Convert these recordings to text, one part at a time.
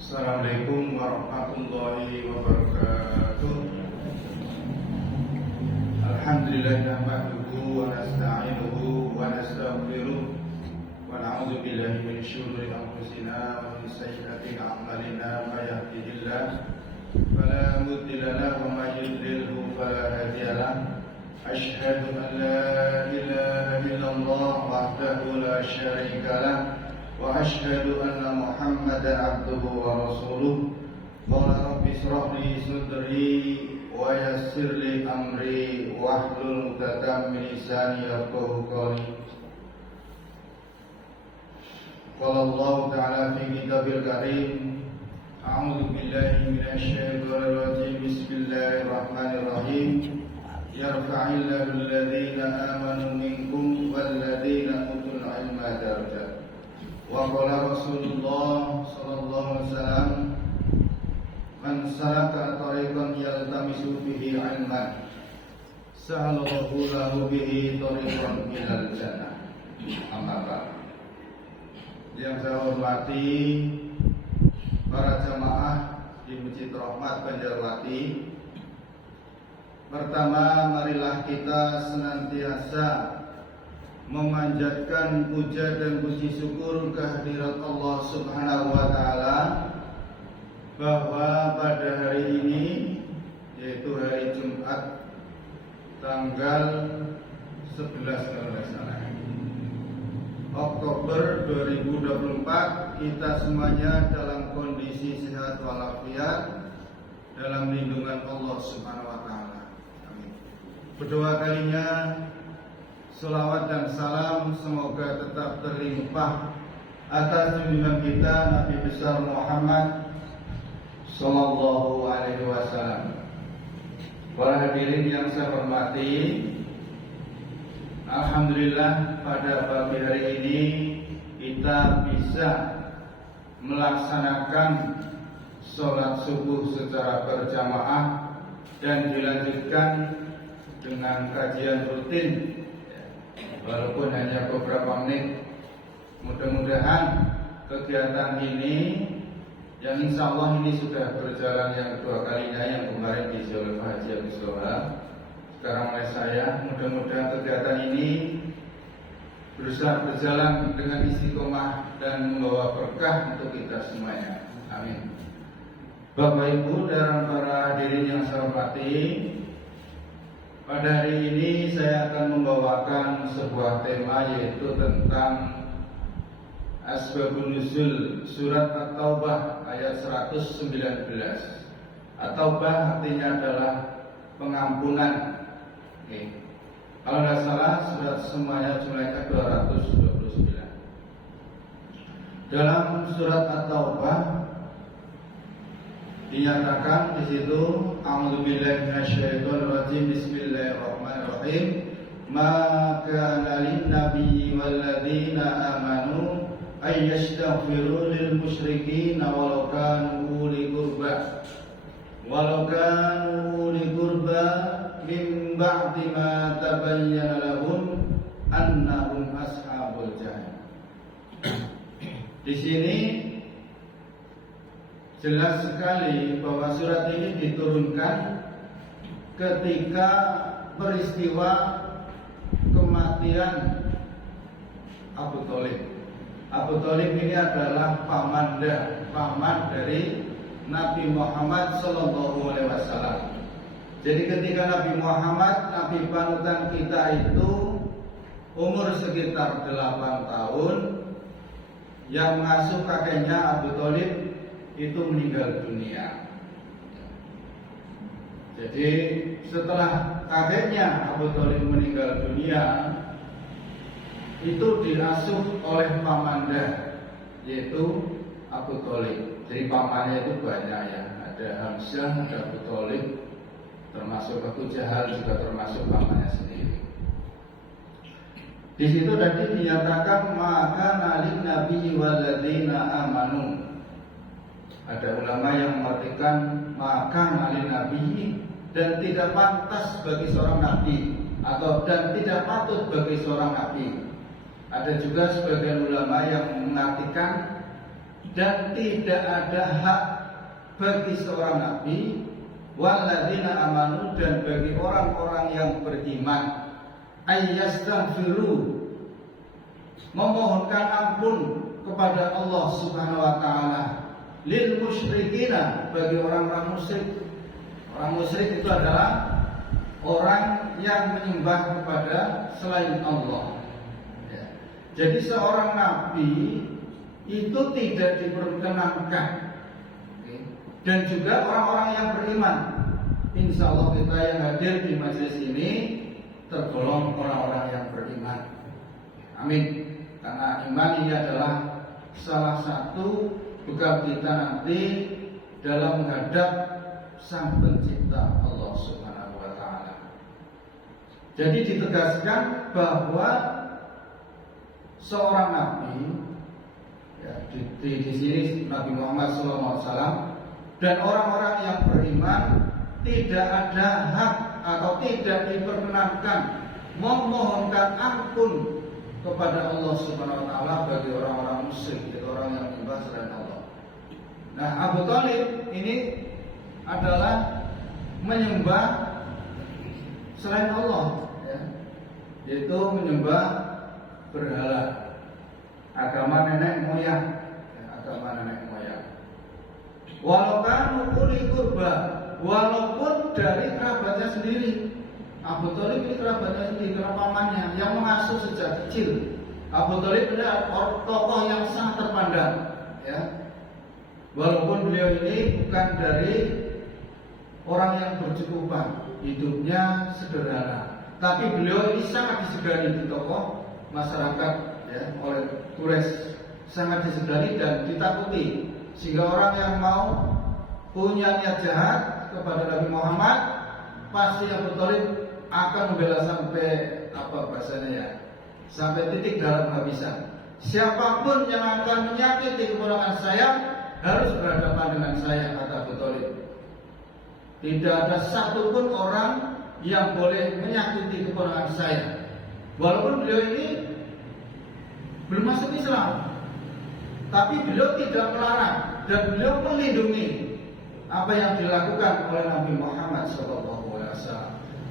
Assalamualaikum warahmatullahi wabarakatuh. Alhamdulillah nahmaduhu wa nasta'inuhu wa nastaghfiruh wa na'udzu billahi min syururi anfusina wa min sayyiati a'malina may yahdihillahu fala mudilla lahu wa may yudlilhu fala hadiya lahu. Asyhadu an la ilaha illallah wahdahu la syarika lahu wa asyhadu anna Muhammadan abduhu wa rasuluh. Qala rabbi shrah li sadri wa yassir li amri wahlul 'uqdatam min lisani yafqahu qawli. Qala Allah ta'ala fi kitabil karim, a'udzu billahi minasy syaithanir rajim. Bismillahirrahmanirrahim. Yarfa'illahu alladhina amanu minkum walladhina utul ilma darajat. Wa qala Rasulullah sallallahu alaihi wasallam, man salaka tariqan yaltamisu fihi ilman sahalallahu lahu bihi tariqan ilal jannah. Amma ba'd. Yang saya hormati para jamaah di Masjid Rahmat Banjarwati, pertama marilah kita senantiasa memanjatkan puja dan puji syukur kehadirat Allah Subhanahu wa taala bahwa pada hari ini, yaitu hari Jumat tanggal 11 Oktober 2024, kita semuanya dalam kondisi sehat walafiat dalam lindungan Allah Subhanahu wa taala. Amin. Kedua kalinya selawat dan salam semoga tetap terlimpah atas junjungan kita Nabi besar Muhammad sallallahu alaihi wasallam. Para hadirin yang saya hormati, alhamdulillah pada pagi hari ini kita bisa melaksanakan sholat subuh secara berjamaah dan dilanjutkan dengan kajian rutin, walaupun hanya beberapa menit. Mudah-mudahan kegiatan ini yang insya Allah ini sudah berjalan yang kedua kalinya, yang kemarin diisi oleh Pak Haji Agus Loha, sekarang oleh saya. Mudah-mudahan kegiatan ini berusaha berjalan dengan istiqomah dan membawa berkah untuk kita semuanya. Amin. Bapak Ibu dan para hadirin yang saya hormati, pada hari ini saya akan membawakan sebuah tema, yaitu tentang Asbabun Nuzul surat At-Taubah ayat 119. At-Taubah artinya adalah pengampunan. Kalau tidak salah surat semuanya jumlahnya 229. Dalam surat At-Taubah dinyatakan di situ, a'udzubillahi minasyaitonir rajim, bismillahirrahmanirrahim, ma kana lin-nabiyyi walladzina amanu ay yastaghfiru lil musyrikin walau kanu uli qurba min ba'di ma tabayyana lahum annahum ashabul jahim. Di sini jelas sekali bahwa surat ini diturunkan ketika peristiwa kematian Abu Thalib. Abu Thalib ini adalah paman dari Nabi Muhammad sallallahu alaihi wasallam. Jadi ketika Nabi Muhammad, Nabi panutan kita itu umur sekitar 8 tahun, yang mengasuh kakeknya Abu Thalib itu meninggal dunia. Jadi setelah kakeknya Abu Thalib meninggal dunia, itu diasuh oleh pamannya, yaitu Abu Thalib. Jadi pamannya itu banyak ya, ada Hamzah, ada Abu Thalib, termasuk Abu Jahal juga termasuk pamannya sendiri. Di situ tadi dinyatakan maka nalin nabi walladzina amanu. Ada ulama yang mengartikan maka nalin nabi, dan tidak pantas bagi seorang nabi, atau dan tidak patut bagi seorang nabi. Ada juga sebagian ulama yang mengartikan dan tidak ada hak bagi seorang nabi walladzina amanu, dan bagi orang-orang yang beriman, ayyastaghfiru, memohonkan ampun kepada Allah Subhanahu wa taala, lil musyrikina, bagi orang-orang musyrik. Orang musyrik itu adalah orang yang menyembah kepada selain Allah. Ya. Jadi seorang nabi itu tidak diperkenankan, dan juga orang-orang yang beriman. Insya Allah kita yang hadir di majelis ini tergolong orang-orang yang beriman. Amin. Karena iman ini adalah salah satu bekal kita nanti dalam menghadap Sang Pencipta Allah Subhanahu wa taala. Jadi ditegaskan bahwa seorang nabi, ya, di sini Nabi Muhammad SAW dan orang-orang yang beriman tidak ada hak atau tidak diperkenankan memohonkan ampun kepada Allah Subhanahu wa taala bagi orang-orang musyrik, yaitu orang yang menyembah selain Allah. Nah, Abu Thalib ini adalah menyembah selain Allah, ya, yaitu menyembah berhala, agama nenek moyang, ya, agama nenek moyang. Walaupun uli kurba, walaupun dari kerabatnya sendiri. Abu Thalib ini kerabatnya sendiri, karena pamannya yang mengasuh sejak kecil. Abu Thalib adalah tokoh yang sangat terpandang, ya. Walaupun beliau ini bukan dari orang yang bercukupan, hidupnya sederhana, tapi beliau ini sangat disegani di tokoh masyarakat, ya, oleh Quraisy, sangat disegani dan ditakuti, sehingga orang yang mau punya niat jahat kepada Nabi Muhammad pasti Abu Thalib akan membela sampai sampai titik darah penghabisan. Siapapun yang akan menyakiti keponakan saya harus berhadapan dengan saya, kata Abu Thalib. Tidak ada satupun orang yang boleh menyakiti keponakan saya. Walaupun beliau ini belum masuk Islam, tapi beliau tidak melarang dan beliau melindungi apa yang dilakukan oleh Nabi Muhammad SAW.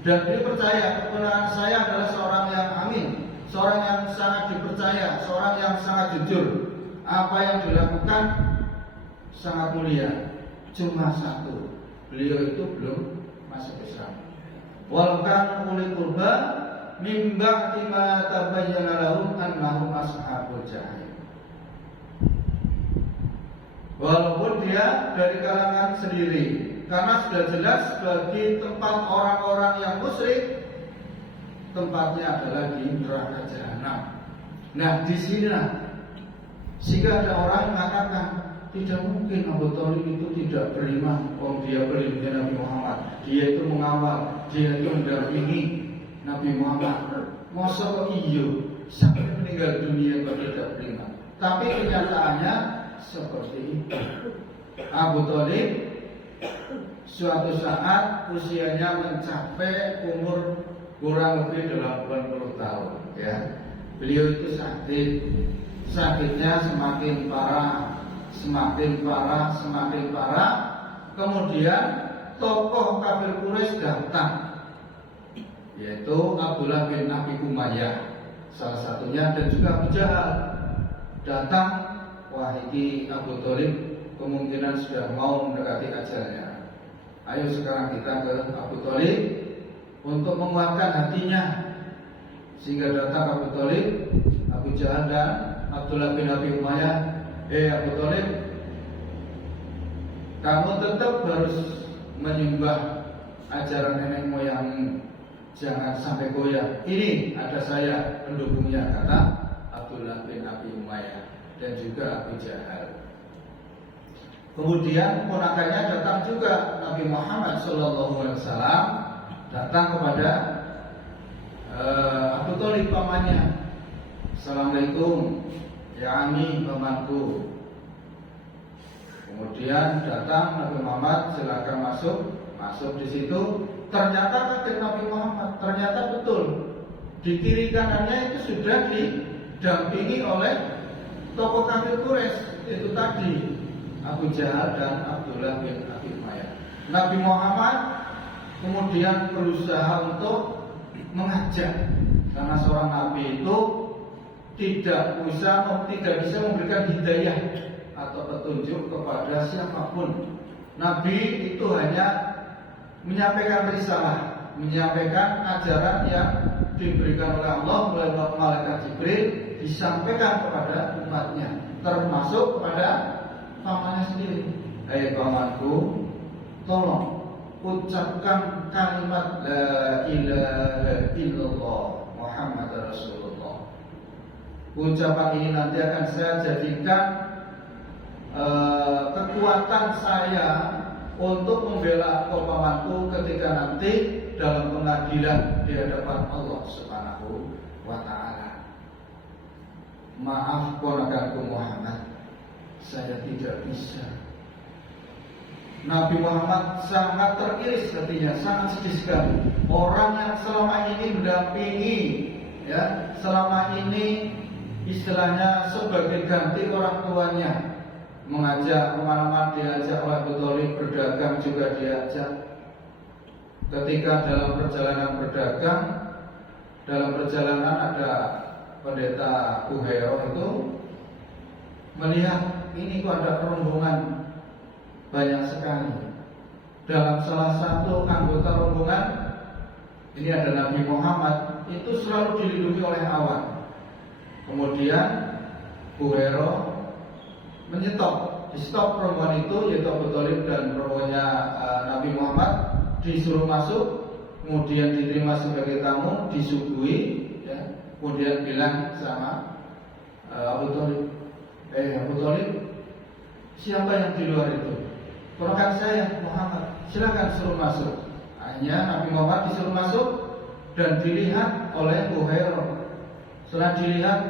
Dan beliau percaya keponakan saya adalah seorang yang amin, seorang yang sangat dipercaya, seorang yang sangat jujur. Apa yang dilakukan sangat mulia. Cuma satu, beliau itu belum masuk Islam. Walaupun uli kurba mimba tima tabayyana lahum annahum ashabul jahil. Walaupun dia dari kalangan sendiri, karena sudah jelas bagi tempat orang-orang yang musyrik, tempatnya adalah di neraka jahanam. Nah, di sinilah sehingga ada orang yang mengatakan tidak mungkin Abu Thalib itu tidak beriman. Dia beriman Nabi Muhammad, dia itu mengawal, dia itu mendampingi Nabi Muhammad. Masa kok iyo sampai meninggal dunia kalau tidak beriman? Tapi kenyataannya seperti itu. Abu Thalib suatu saat usianya mencapai umur kurang lebih 80 tahun, ya. Beliau itu sakit. Sakitnya semakin parah, semakin parah, semakin parah. Kemudian tokoh kafir Quraisy datang, yaitu Abdullah bin Abi Umayyah salah satunya, dan juga Abu Jahal datang. Wah, ini Abu Thalib kemungkinan sudah mau mendekati ajalnya. Ayo sekarang kita ke Abu Thalib untuk menguatkan hatinya. Sehingga datang Abu Thalib, Abu Jahal dan Abdullah bin Abi Umayyah. Abu Thalib, kamu tetap harus menyembah ajaran nenek moyangmu, jangan sampai goyah. Ini ada saya pendukungnya, kata Abdullah bin Abi Umayyah dan juga Abu Jahal. Kemudian ponakannya datang juga, Nabi Muhammad SAW datang kepada Abu Thalib pamannya. Assalamualaikum ya ami pamanku. Kemudian datang Nabi Muhammad, silakan masuk. Masuk di situ, ternyata kaget Nabi Muhammad. Ternyata betul di kiri kanannya itu sudah didampingi oleh tokoh kafir Quraisy itu tadi Abu Jahal dan Abdullah bin Abi Umayyah. Nabi Muhammad kemudian berusaha untuk mengajak, karena seorang nabi itu tidak bisa memberikan hidayah atau petunjuk kepada siapapun. Nabi itu hanya menyampaikan risalah, menyampaikan ajaran yang diberikan oleh Allah melalui malaikat Jibril, disampaikan kepada umatnya, termasuk kepada pamannya sendiri. Hai pamanku, tolong ucapkan kalimat la ilaha illallah Muhammad Rasulullah. Ucapan ini nanti akan saya jadikan kekuatan saya untuk membela pamanku ketika nanti dalam pengadilan di hadapan Allah Subhanahu wa Ta'ala. Maaf ponakanku Muhammad, saya tidak bisa. Nabi Muhammad sangat teriris hatinya, sangat sedih sekali. Orang yang selama ini mendampingi, ya, selama ini istilahnya sebagai ganti orang tuanya, mengajak kemana-mana diajak oleh Abu Thalib, berdagang juga diajak. Ketika dalam perjalanan berdagang, dalam perjalanan ada pendeta Buhairah itu melihat ini kok ada rombongan banyak sekali. Dalam salah satu anggota rombongan ini ada Nabi Muhammad, itu selalu dilindungi oleh awan. Kemudian Buhairah di stop rombongan itu, yaitu Abu Thalib dan rombongannya Nabi Muhammad, disuruh masuk, kemudian diterima sebagai tamu, disuguhi, ya. Kemudian bilang sama Abu Thalib, Abu Thalib, siapa yang di luar itu? Ponakan saya Muhammad, silakan suruh masuk. Hanya Nabi Muhammad disuruh masuk dan dilihat oleh Buhairah. Setelah dilihat,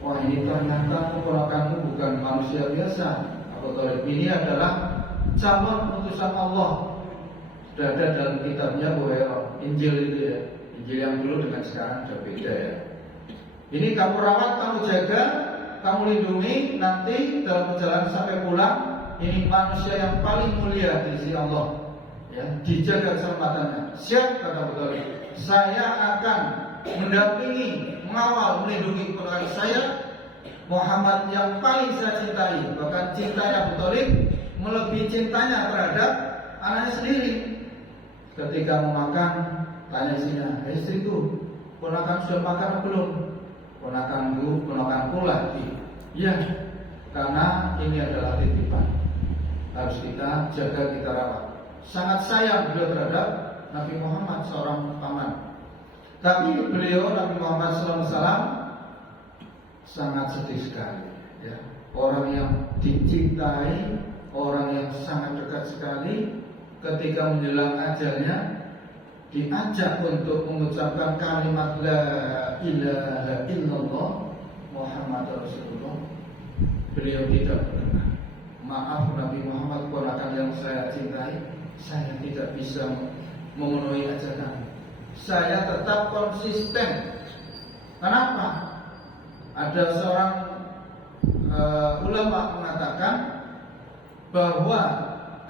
wah ini ternyata keponakanmu bukan manusia biasa. Abu Thalib ini adalah calon utusan Allah. Sudah ada dalam kitabnya Buhairah, Injil itu ya. Injil yang dulu dengan sekarang sudah beda ya. Ini kamu rawat, kamu jaga, kamu lindungi, nanti dalam perjalanan sampai pulang, ini manusia yang paling mulia di sisi Allah. Ya, dijaga keselamatannya. Siap, kata Abu Thalib. Saya akan mendampingi, mengawal, melindungi keponakan saya Muhammad yang paling saya cintai. Bahkan cintanya Abu Thalib melebihi cintanya terhadap anaknya sendiri. Ketika mau makan, tanya istrinya, istriku, ponakan sudah makan atau belum? Ponakanku lagi. Ya, karena ini adalah titipan, harus kita jaga, kita rawat. Sangat sayang beliau terhadap Nabi Muhammad, seorang paman. Tapi beliau Nabi Muhammad SAW sangat sedih sekali, ya. Orang yang dicintai, orang yang sangat dekat sekali, ketika menjelang ajalnya diajak untuk mengucapkan kalimat la ilaha illallah Muhammad Rasulullah, beliau tidak berkenan. Maaf Nabi Muhammad, ponakan yang saya cintai, saya tidak bisa memenuhi ajakan. Saya tetap konsisten. Kenapa? Ada seorang ulama mengatakan bahwa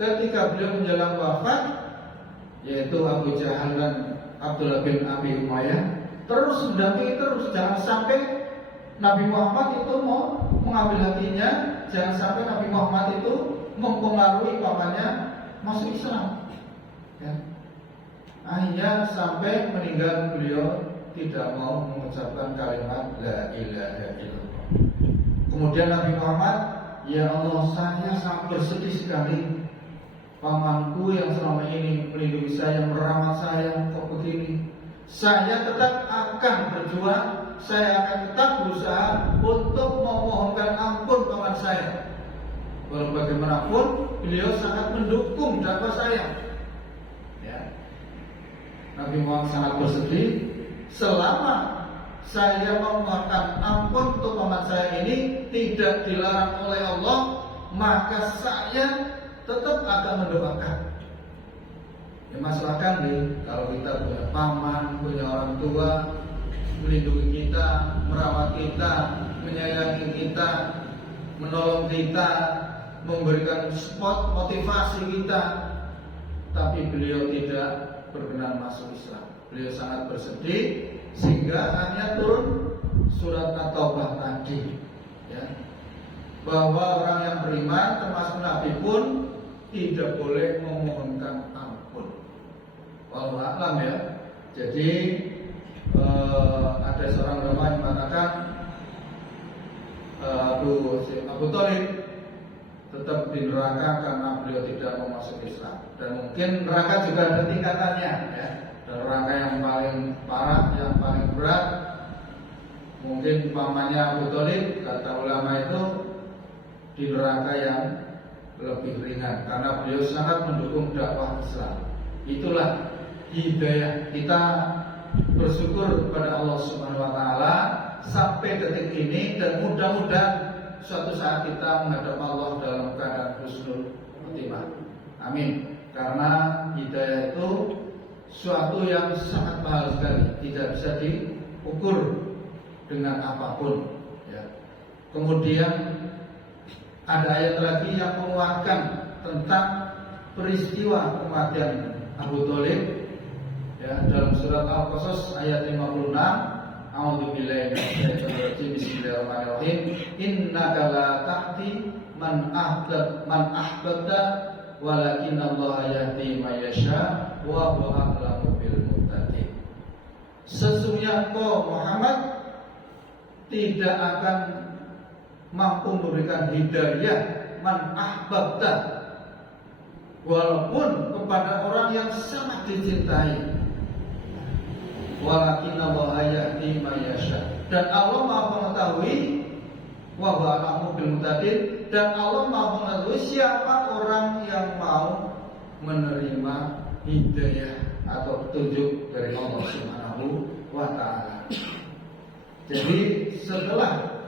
ketika beliau menjelang wafat, yaitu Abu Jahal dan Abdullah bin Abi Umayyah terus mendampingi terus, jangan sampai Nabi Muhammad itu mau mengambil hatinya, jangan sampai Nabi Muhammad itu mempengaruhi pamannya masuk Islam, ya. Akhirnya sampai meninggal beliau tidak mau mengucapkan kalimat la ilaha illallah. Kemudian Nabi Muhammad, ya Allah, saya sangat bersedih sekali. Pamanku yang selama ini melindungi saya, merawat saya, kok begini. Saya tetap akan berjuang, saya akan tetap berusaha untuk memohonkan ampun paman saya. Walau bagaimanapun beliau sangat mendukung dakwah saya, ya. Nabi Muhammad sangat bersedih. Selama saya memohonkan ampun untuk paman saya ini tidak dilarang oleh Allah, maka saya tetap akan mendoakan. Ya, masalahkan nih, kalau kita punya paman, punya orang tua, melindungi kita, merawat kita, menyayangi kita, menolong kita, memberikan support, motivasi kita. Tapi beliau tidak berkenan masuk Islam. Beliau sangat bersedih sehingga hanya turun surat At-Taubah tadi, ya, bahwa orang yang beriman termasuk Nabi pun tidak boleh memohonkan ampun. Wallahu a'lam ya. Jadi ada seorang ulama yang mengatakan Abu Thalib tetap di neraka karena beliau tidak mau masuk Islam. Dan mungkin neraka juga ada tingkatannya, ya. Dan neraka yang paling parah, yang paling berat, mungkin umpamanya Abu Thalib, kata ulama itu, di neraka yang lebih ringan karena beliau sangat mendukung dakwah Islam. Itulah hidayah. Kita bersyukur kepada Allah Subhanahu wa taala sampai detik ini, dan mudah-mudahan suatu saat kita menghadap Allah dalam keadaan husnul khotimah. Amin. Karena hidayah itu suatu yang sangat mahal sekali, tidak bisa diukur dengan apapun, ya. Kemudian ada ayat lagi yang menguatkan tentang peristiwa kematian Abu Thalib, ya, dalam surat Al-Qasas ayat 56. A'udzubillahi minasyaitonir rajim. Bismillahirrahmanirrahim. Innaka la tahdi man ahbabta walakinallaha yahdi man yasha wa huwa a'lamu bil muhtadin. Sesungguhnya kau Muhammad tidak akan mampu memberikan hidayah man ahbabta, walaupun kepada orang yang sangat dicintai. Walakinallaha yahdi man yasha. Dan Allah Maha mengetahui, wa huwa a'lamu bil muhtadin, dan Allah Maha mengetahui siapa orang yang mau menerima hidayah atau petunjuk dari Allah Subhanahu wa taala. Jadi setelah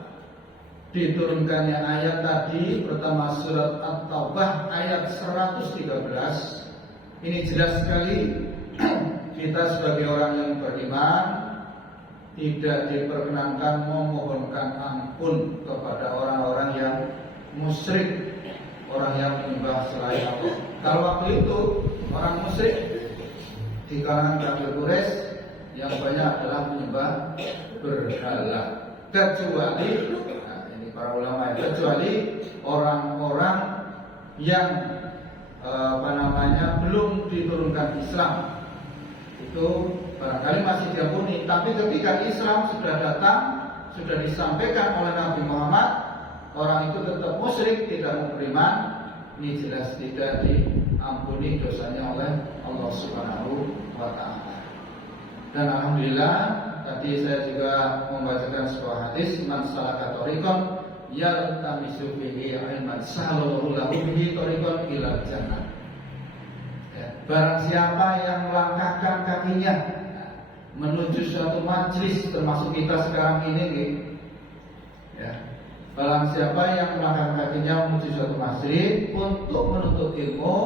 diturunkannya ayat tadi, pertama surat At-Taubah ayat 113, ini jelas sekali kita sebagai orang yang beriman tidak diperkenankan memohonkan ampun kepada orang-orang yang musyrik, orang yang menyembah selain Allah. Kalau waktu itu orang musyrik di kalangan kafir Quraisy yang banyak adalah menyembah berhala, kecuali para ulama, kecuali orang-orang yang belum diturunkan Islam, itu barangkali masih diampuni. Tapi ketika Islam sudah datang, sudah disampaikan oleh Nabi Muhammad, orang itu tetap musyrik, tidak mau beriman, ini jelas tidak diampuni dosanya oleh Allah Subhanahu wa taala. Dan alhamdulillah tadi saya juga membacakan sebuah hadis, man salaka thariqan yaltamisu fihi ilman sahalallahu lahu bihi thariqan ilal jannah. Barang siapa yang melangkahkan kakinya menuju suatu majlis, termasuk kita sekarang ini, ya. Barang siapa yang melangkahkan kakinya menuju suatu majlis untuk menuntut ilmu,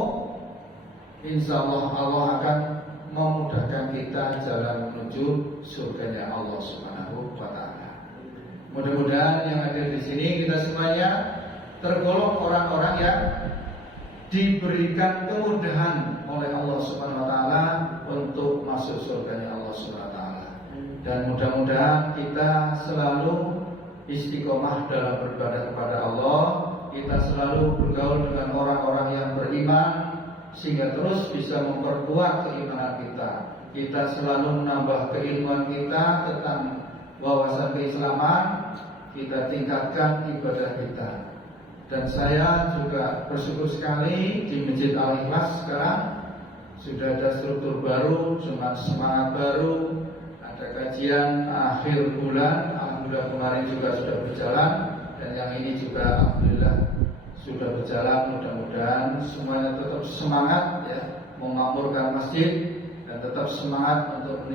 insya Allah akan memudahkan kita jalan menuju surganya Allah Subhanahu wa taala. Mudah-mudahan yang ada di sini kita semuanya tergolong orang-orang yang diberikan kemudahan oleh Allah Subhanahu wa taala untuk masuk surganya Allah Subhanahu wa taala. Dan mudah-mudahan kita selalu istiqomah dalam beribadah kepada Allah, kita selalu bergaul dengan orang-orang yang beriman sehingga terus bisa memperkuat keimanan kita. Kita selalu menambah keilmuan kita tentang wawasan keislaman, kita tingkatkan ibadah kita. Dan saya juga bersyukur sekali di Masjid Al-Ikhlas sekarang sudah ada struktur baru, Jumat semangat baru, ada kajian akhir bulan, alhamdulillah kemarin juga sudah berjalan, dan yang ini juga alhamdulillah sudah berjalan. Mudah-mudahan semuanya tetap semangat, ya, memakmurkan masjid dan tetap semangat untuk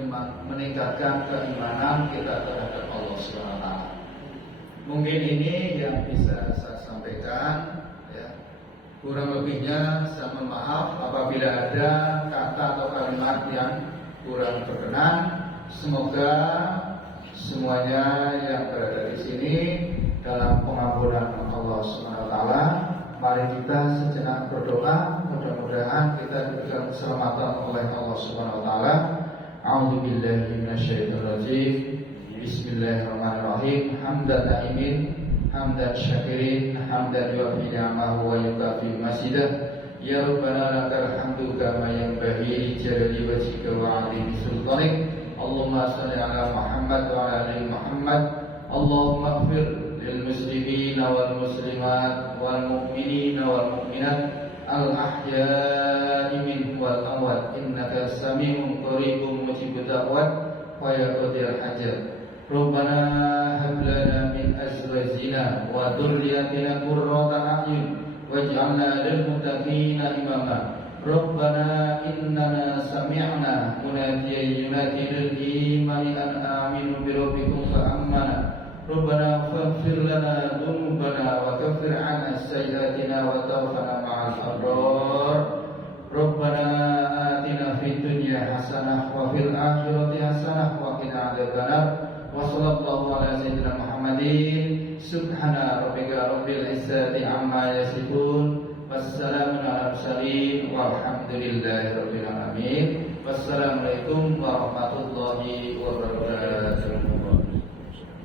meningkatkan keimanan kita terhadap Allah SWT. Mungkin ini yang bisa saya sampaikan, ya. Kurang lebihnya saya mohon maaf apabila ada kata atau kalimat yang kurang berkenan. Semoga semuanya yang berada di sini dalam pengampunan Allah Subhanahu wa taala. Mari kita sejenak berdoa, mudah-mudahan kita diberikan keselamatan oleh Allah Subhanahu wa taala. A'udzubillahi minasyaitonir rajim. Bismillahirrahmanirrahim. Hamdan na'imin, hamdan syakirin, hamdan yuafi ni'amahu wa yukafi masidah. Ya Rabbana lakal hamdu kama yanbaghi li jalali wajhika wa 'azimi sultanik. Allahumma shalli ala Muhammad wa ala ali Muhammad. Allahumma ighfir lil muslimin wal muslimat wal mu'minin wal mu'minat al ahya'i minhum wal amwat innaka sami'un qaribun mujibud da'wat wa ya qadil hajat. Rabbana hab lana min azwajina wa dhurriyyatina qurrata a'yun waj'alna lil muttaqina imama. Rabbana innana sami'na munadiyan yunadi lil imani an aminu bi rabbikum fa amanna. Rabbana faghfir lana dhunubana wa kaffir 'anna sayyi'atina wa tawaffana ma'al abrar. Rabbana atina fid dunya hasanah wa fil akhirati hasanah wa qina adzabannar. Wa sallallahu ala sayyidina Muhammadin. Subhana rabbika rabbil izzati amma yasifun. Wassalamu ala mursalin walhamdulillahi rabbil alamin. Wassalamualaikum warahmatullahi wabarakatuh.